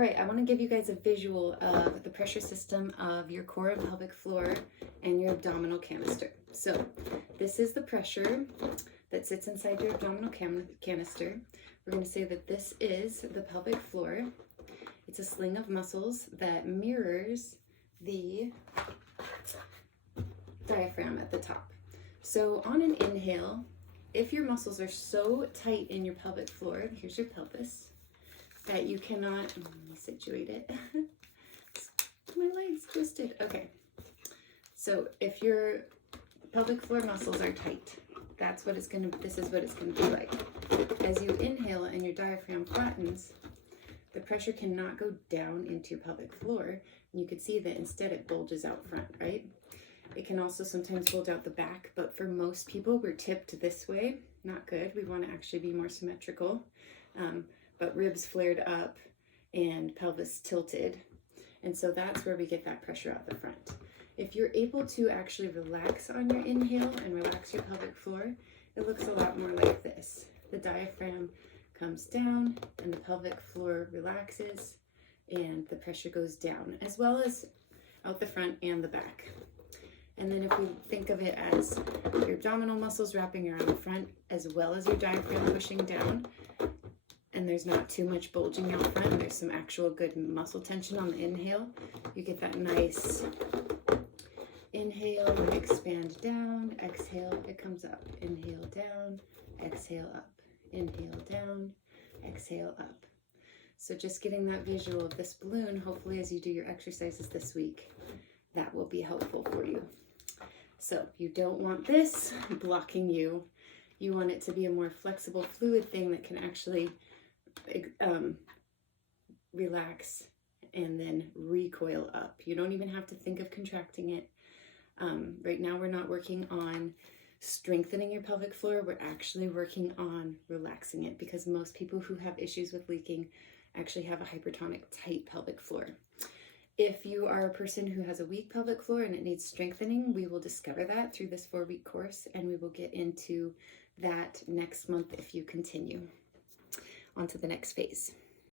All right, I want to give you guys a visual of the pressure system of your core and pelvic floor and your abdominal canister. So this is the pressure that sits inside your abdominal canister. We're going to say that this is the pelvic floor. It's a sling of muscles that mirrors the diaphragm at the top. So on an inhale, if your muscles are so tight in your pelvic floor, here's your pelvis, that you cannot, let me situate it. My legs twisted. Okay. So if your pelvic floor muscles are tight, this is what it's gonna be like. As you inhale and your diaphragm flattens, the pressure cannot go down into your pelvic floor. And you can see that instead it bulges out front, right? It can also sometimes bulge out the back, but for most people, we're tipped this way. Not good. We want to actually be more symmetrical. But ribs flared up and pelvis tilted. And so that's where we get that pressure out the front. If you're able to actually relax on your inhale and relax your pelvic floor, it looks a lot more like this. The diaphragm comes down and the pelvic floor relaxes and the pressure goes down, as well as out the front and the back. And then if we think of it as your abdominal muscles wrapping around the front, as well as your diaphragm pushing down, and there's not too much bulging out front, there's some actual good muscle tension on the inhale, you get that nice inhale, expand down, exhale, it comes up, inhale down, exhale up, inhale down, exhale up. So just getting that visual of this balloon, hopefully as you do your exercises this week, that will be helpful for you. So you don't want this blocking you. You want it to be a more flexible fluid thing that can actually relax and then recoil up. You don't even have to think of contracting it. Right now we're not working on strengthening your pelvic floor. We're actually working on relaxing it, because most people who have issues with leaking actually have a hypertonic tight pelvic floor. If you are a person who has a weak pelvic floor and it needs strengthening, we will discover that through this 4-week course, and we will get into that next month if you continue. On to the next phase.